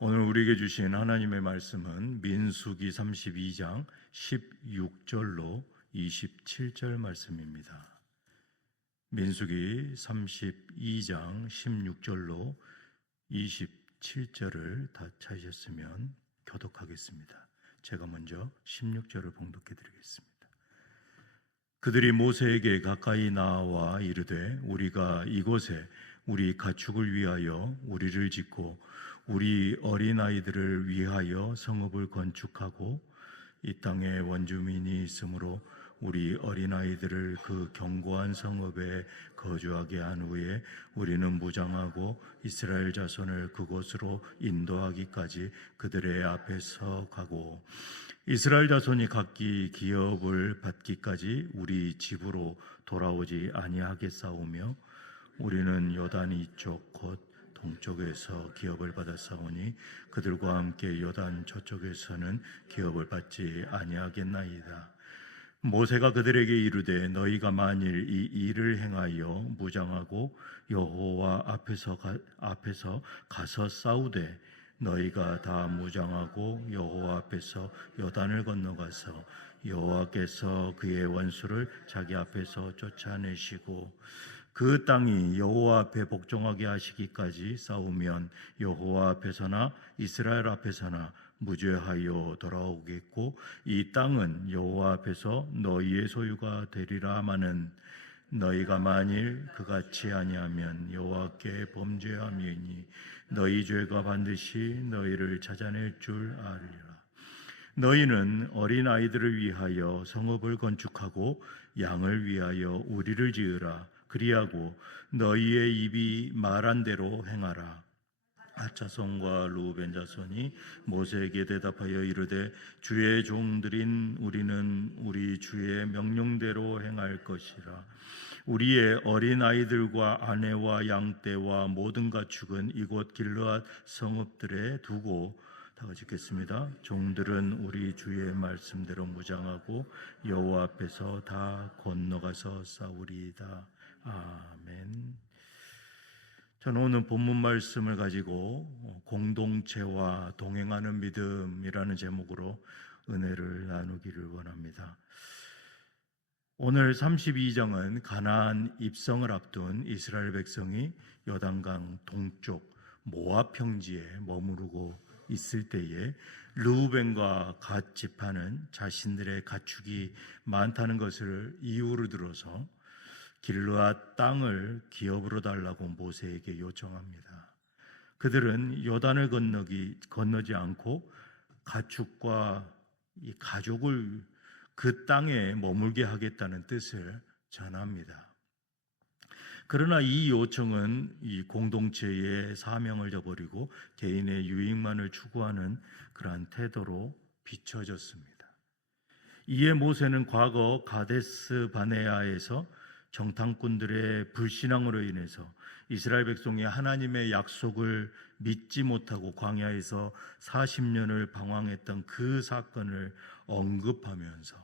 오늘 우리에게 주신 하나님의 말씀은 민수기 32장 16절로 27절 말씀입니다. 민수기 32장 16절로 27절을 다 찾으셨으면 교독하겠습니다. 제가 먼저 16절을 봉독해 드리겠습니다. 그들이 모세에게 가까이 나와 이르되 우리가 이곳에 우리 가축을 위하여 우리를 짓고 우리 어린아이들을 위하여 성읍을 건축하고 이 땅에 원주민이 있으므로 우리 어린아이들을 그 견고한 성읍에 거주하게 한 후에 우리는 무장하고 이스라엘 자손을 그곳으로 인도하기까지 그들의 앞에서 가고 이스라엘 자손이 각기 기업을 받기까지 우리 집으로 돌아오지 아니하겠사오며 우리는 요단 이쪽 곧 동쪽에서 기업을 받았사오니 그들과 함께 요단 저쪽에서는 기업을 받지 아니하겠나이다. 모세가 그들에게 이르되 너희가 만일 이 일을 행하여 무장하고 여호와 앞에서 가서 싸우되 너희가 다 무장하고 여호와 앞에서 요단을 건너가서 여호와께서 그의 원수를 자기 앞에서 쫓아내시고 그 땅이 여호와 앞에 복종하게 하시기까지 싸우면 여호와 앞에서나 이스라엘 앞에서나 무죄하여 돌아오겠고 이 땅은 여호와 앞에서 너희의 소유가 되리라 하마는 너희가 만일 그같이 아니하면 여호와께 범죄함이니 너희 죄가 반드시 너희를 찾아낼 줄 아리라. 너희는 어린 아이들을 위하여 성읍을 건축하고 양을 위하여 우리를 지으라. 그리하고 너희의 입이 말한 대로 행하라. 갓 자손과 루벤 자손이 모세에게 대답하여 이르되 주의 종들인 우리는 우리 주의 명령대로 행할 것이라. 우리의 어린 아이들과 아내와 양떼와 모든 가축은 이곳 길르앗 성읍들에 두고 다 같이 읽겠습니다. 종들은 우리 주의 말씀대로 무장하고 여호와 앞에서 다 건너가서 싸우리이다. 아멘. 저는 오늘 본문 말씀을 가지고 공동체와 동행하는 믿음이라는 제목으로 은혜를 나누기를 원합니다. 오늘 32장은 가나안 입성을 앞둔 이스라엘 백성이 요단강 동쪽 모압 평지에 머무르고 있을 때에 르우벤과 갓 지파는 자신들의 가축이 많다는 것을 이유로 들어서 길르앗 땅을 기업으로 달라고 모세에게 요청합니다. 그들은 요단을 건너지 않고 가축과 이 가족을 그 땅에 머물게 하겠다는 뜻을 전합니다. 그러나 이 요청은 이 공동체의 사명을 저버리고 개인의 유익만을 추구하는 그러한 태도로 비춰졌습니다. 이에 모세는 과거 가데스 바네아에서 정탐꾼들의 불신앙으로 인해서 이스라엘 백성이 하나님의 약속을 믿지 못하고 광야에서 40년을 방황했던 그 사건을 언급하면서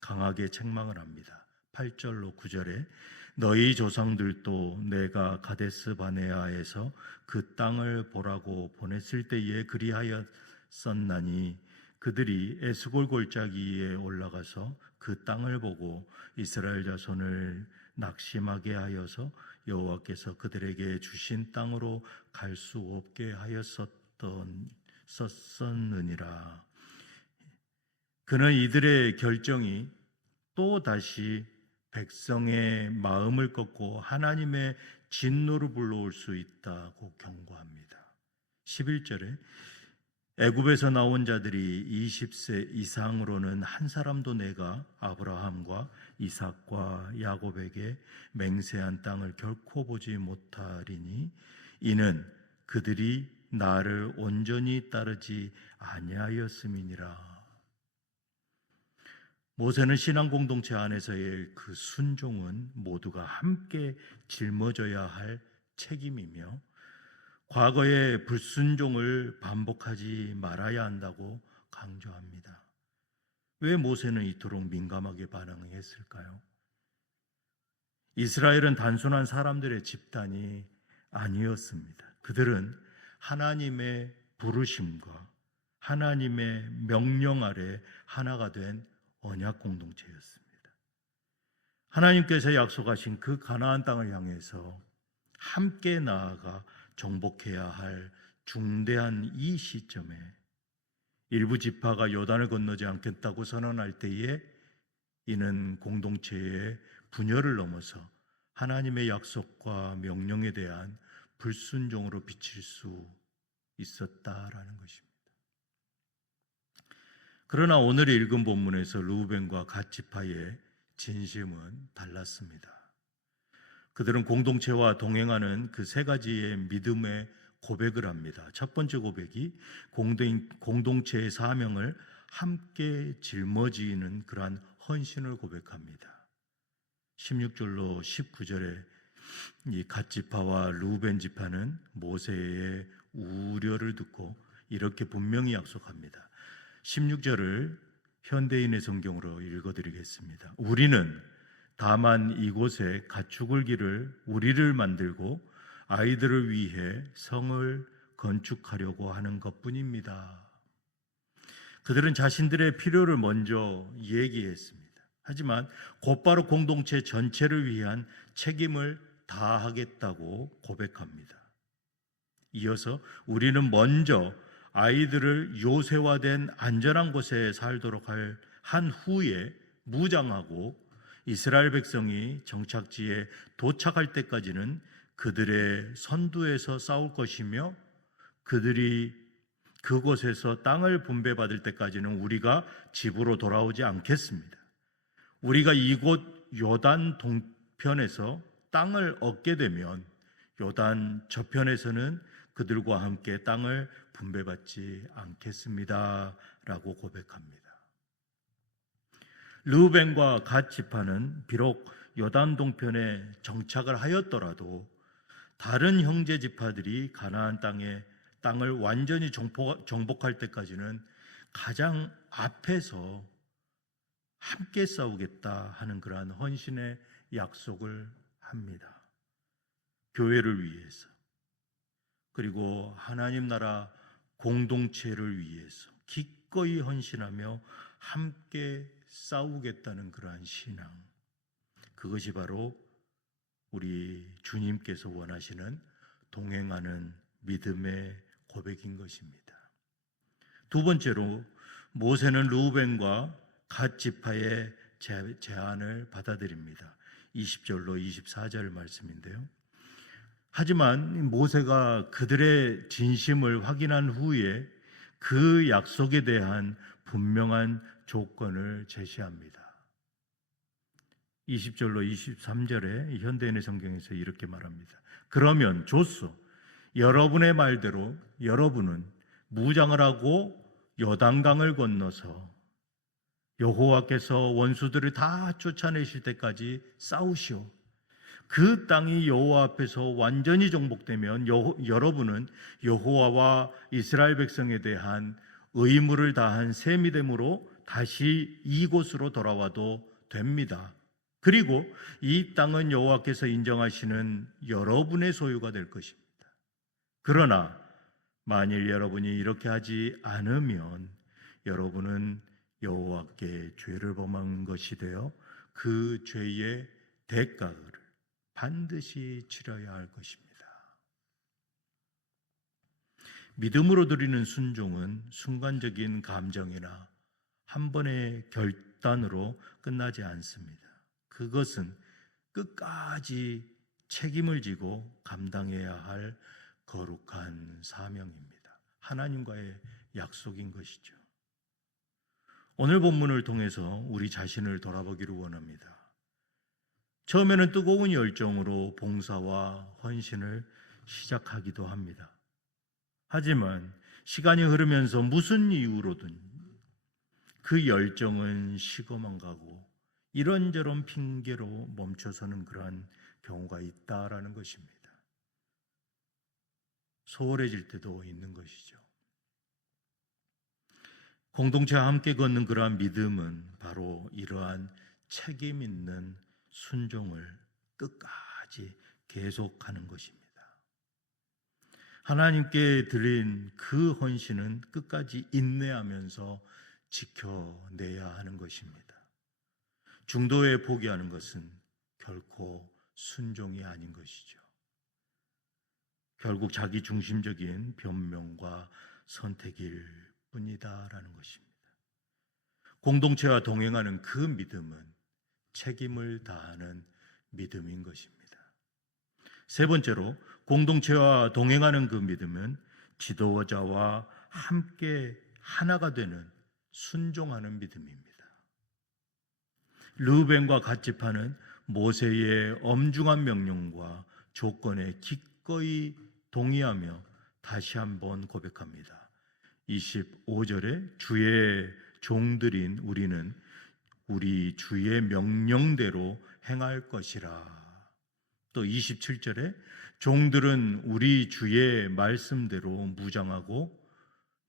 강하게 책망을 합니다. 8절로 9절에 너희 조상들도 내가 가데스 바네아에서 그 땅을 보라고 보냈을 때에 그리하였었나니 그들이 에스골 골짜기에 올라가서 그 땅을 보고 이스라엘 자손을 낙심하게 하여서 여호와께서 그들에게 주신 땅으로 갈 수 없게 하였었느니라. 그는 이들의 결정이 또 다시 백성의 마음을 꺾고 하나님의 진노를 불러올 수 있다고 경고합니다. 11절에 애굽에서 나온 자들이 20세 이상으로는 한 사람도 내가 아브라함과 이삭과 야곱에게 맹세한 땅을 결코 보지 못하리니 이는 그들이 나를 온전히 따르지 아니하였음이니라. 모세는 신앙 공동체 안에서의 그 순종은 모두가 함께 짊어져야 할 책임이며 과거의 불순종을 반복하지 말아야 한다고 강조합니다. 왜 모세는 이토록 민감하게 반응했을까요? 이스라엘은 단순한 사람들의 집단이 아니었습니다. 그들은 하나님의 부르심과 하나님의 명령 아래 하나가 된 언약 공동체였습니다. 하나님께서 약속하신 그 가나안 땅을 향해서 함께 나아가 정복해야 할 중대한 이 시점에 일부 지파가 요단을 건너지 않겠다고 선언할 때에 이는 공동체의 분열을 넘어서 하나님의 약속과 명령에 대한 불순종으로 비칠 수 있었다라는 것입니다. 그러나 오늘 읽은 본문에서 르우벤과 갓 지파의 진심은 달랐습니다. 그들은 공동체와 동행하는 그 세 가지의 믿음의 고백을 합니다. 첫 번째 고백이 공동체의 사명을 함께 짊어지는 그러한 헌신을 고백합니다. 16절로 19절에 이 갓 지파와 르우벤 지파는 모세의 우려를 듣고 이렇게 분명히 약속합니다. 16절을 현대인의 성경으로 읽어드리겠습니다. 우리는 다만 이곳에 가축을 기를 우리를 만들고 아이들을 위해 성을 건축하려고 하는 것뿐입니다. 그들은 자신들의 필요를 먼저 얘기했습니다. 하지만 곧바로 공동체 전체를 위한 책임을 다하겠다고 고백합니다. 이어서 우리는 먼저 아이들을 요새화된 안전한 곳에 살도록 한 후에 무장하고 이스라엘 백성이 정착지에 도착할 때까지는 그들의 선두에서 싸울 것이며 그들이 그곳에서 땅을 분배받을 때까지는 우리가 집으로 돌아오지 않겠습니다. 우리가 이곳 요단 동편에서 땅을 얻게 되면 요단 저편에서는 그들과 함께 땅을 분배받지 않겠습니다. 라고 고백합니다. 르우벤과 갓 지파는 비록 요단 동편에 정착을 하였더라도 다른 형제 지파들이 가나안 땅을 완전히 정복할 때까지는 가장 앞에서 함께 싸우겠다 하는 그러한 헌신의 약속을 합니다. 교회를 위해서 그리고 하나님 나라 공동체를 위해서 기꺼이 헌신하며 함께 싸우겠다는 그러한 신앙, 그것이 바로 우리 주님께서 원하시는 동행하는 믿음의 고백인 것입니다. 두 번째로 모세는 르우벤과 갓 지파의 제안을 받아들입니다. 20절로 24절 말씀인데요. 하지만 모세가 그들의 진심을 확인한 후에 그 약속에 대한 분명한 조건을 제시합니다. 20절로 23절에 현대인의 성경에서 이렇게 말합니다. 그러면 좋소. 여러분의 말대로 여러분은 무장을 하고 요단강을 건너서 여호와께서 원수들을 다 쫓아내실 때까지 싸우시오. 그 땅이 여호와 앞에서 완전히 정복되면 여러분은 여호와와 이스라엘 백성에 대한 의무를 다한 셈이 되므로 다시 이곳으로 돌아와도 됩니다. 그리고 이 땅은 여호와께서 인정하시는 여러분의 소유가 될 것입니다. 그러나 만일 여러분이 이렇게 하지 않으면 여러분은 여호와께 죄를 범한 것이 되어 그 죄의 대가를 반드시 치러야 할 것입니다. 믿음으로 드리는 순종은 순간적인 감정이나 한 번의 결단으로 끝나지 않습니다. 그것은 끝까지 책임을 지고 감당해야 할 거룩한 사명입니다. 하나님과의 약속인 것이죠. 오늘 본문을 통해서 우리 자신을 돌아보기를 원합니다. 처음에는 뜨거운 열정으로 봉사와 헌신을 시작하기도 합니다. 하지만 시간이 흐르면서 무슨 이유로든 그 열정은 식어만 가고 이런저런 핑계로 멈춰서는 그러한 경우가 있다라는 것입니다. 소홀해질 때도 있는 것이죠. 공동체와 함께 걷는 그러한 믿음은 바로 이러한 책임 있는 순종을 끝까지 계속하는 것입니다. 하나님께 드린 그 헌신은 끝까지 인내하면서 지켜내야 하는 것입니다. 중도에 포기하는 것은 결코 순종이 아닌 것이죠. 결국 자기 중심적인 변명과 선택일 뿐이다라는 것입니다. 공동체와 동행하는 그 믿음은 책임을 다하는 믿음인 것입니다. 세 번째로, 공동체와 동행하는 그 믿음은 지도자와 함께 하나가 되는 순종하는 믿음입니다. 르우벤과 갓지파는 모세의 엄중한 명령과 조건에 기꺼이 동의하며 다시 한번 고백합니다. 25절에 주의 종들인 우리는 우리 주의 명령대로 행할 것이라. 또 27절에 종들은 우리 주의 말씀대로 무장하고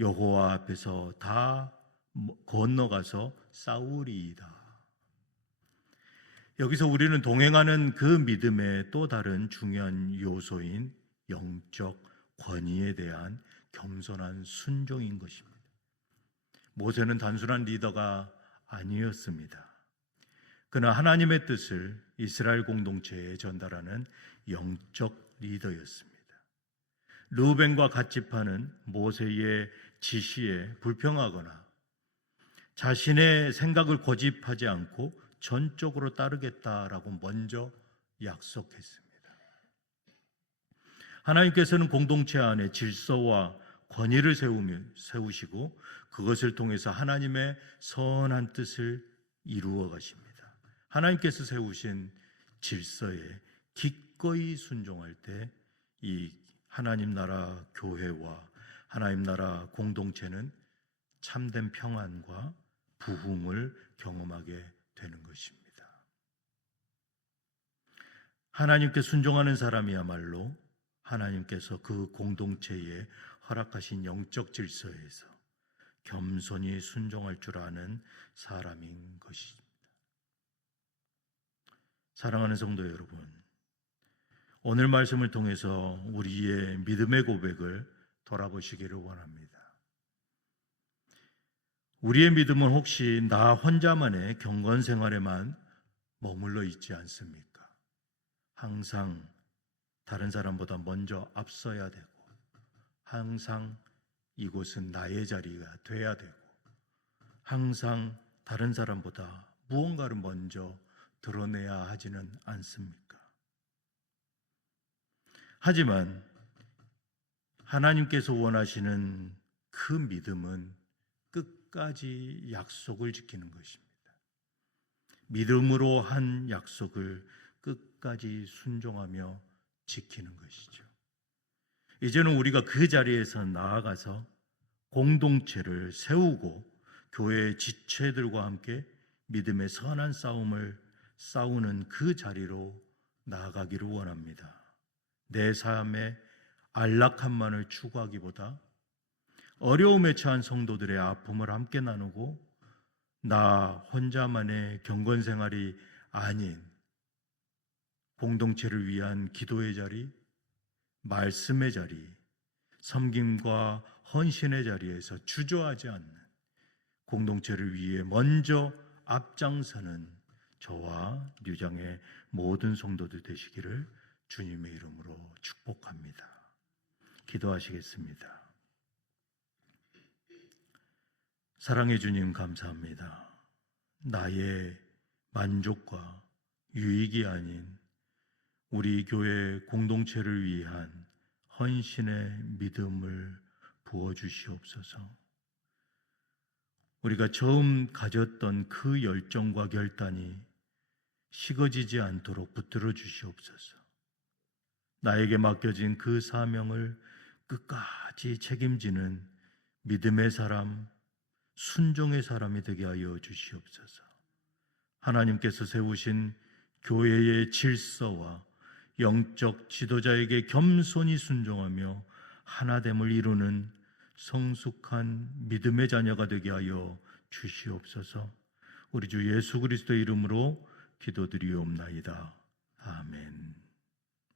여호와 앞에서 다 건너가서 싸우리이다. 여기서 우리는 동행하는 그 믿음의 또 다른 중요한 요소인 영적 권위에 대한 겸손한 순종인 것입니다. 모세는 단순한 리더가 아니었습니다. 그러나 하나님의 뜻을 이스라엘 공동체에 전달하는 영적 리더였습니다. 르우벤과 갓지파는 모세의 지시에 불평하거나 자신의 생각을 고집하지 않고 전적으로 따르겠다라고 먼저 약속했습니다. 하나님께서는 공동체 안에 질서와 권위를 세우시고 그것을 통해서 하나님의 선한 뜻을 이루어 가십니다. 하나님께서 세우신 질서에 기꺼이 순종할 때 이 하나님 나라 교회와 하나님 나라 공동체는 참된 평안과 부흥을 경험하게 되는 것입니다. 하나님께 순종하는 사람이야말로 하나님께서 그 공동체에 허락하신 영적 질서에서 겸손히 순종할 줄 아는 사람인 것입니다. 사랑하는 성도 여러분, 오늘 말씀을 통해서 우리의 믿음의 고백을 돌아보시기를 원합니다. 우리의 믿음은 혹시 나 혼자만의 경건 생활에만 머물러 있지 않습니까? 항상 다른 사람보다 먼저 앞서야 되고, 항상 이곳은 나의 자리가 돼야 되고, 항상 다른 사람보다 무언가를 먼저 드러내야 하지는 않습니까? 하지만 하나님께서 원하시는 그 믿음은 끝까지 약속을 지키는 것입니다. 믿음으로 한 약속을 끝까지 순종하며 지키는 것이죠. 이제는 우리가 그 자리에서 나아가서 공동체를 세우고 교회의 지체들과 함께 믿음의 선한 싸움을 싸우는 그 자리로 나아가기를 원합니다. 내 삶의 안락함만을 추구하기보다 어려움에 처한 성도들의 아픔을 함께 나누고 나 혼자만의 경건 생활이 아닌 공동체를 위한 기도의 자리, 말씀의 자리, 섬김과 헌신의 자리에서 주저하지 않는 공동체를 위해 먼저 앞장서는 저와 뉴장의 모든 성도들 되시기를 주님의 이름으로 축복합니다. 기도하시겠습니다. 사랑해 주님, 감사합니다. 나의 만족과 유익이 아닌 우리 교회 공동체를 위한 헌신의 믿음을 부어주시옵소서. 우리가 처음 가졌던 그 열정과 결단이 식어지지 않도록 붙들어 주시옵소서. 나에게 맡겨진 그 사명을 끝까지 책임지는 믿음의 사람, 순종의 사람이 되게 하여 주시옵소서. 하나님께서 세우신 교회의 질서와 영적 지도자에게 겸손히 순종하며 하나됨을 이루는 성숙한 믿음의 자녀가 되게 하여 주시옵소서. 우리 주 예수 그리스도의 이름으로 기도드리옵나이다. 아멘.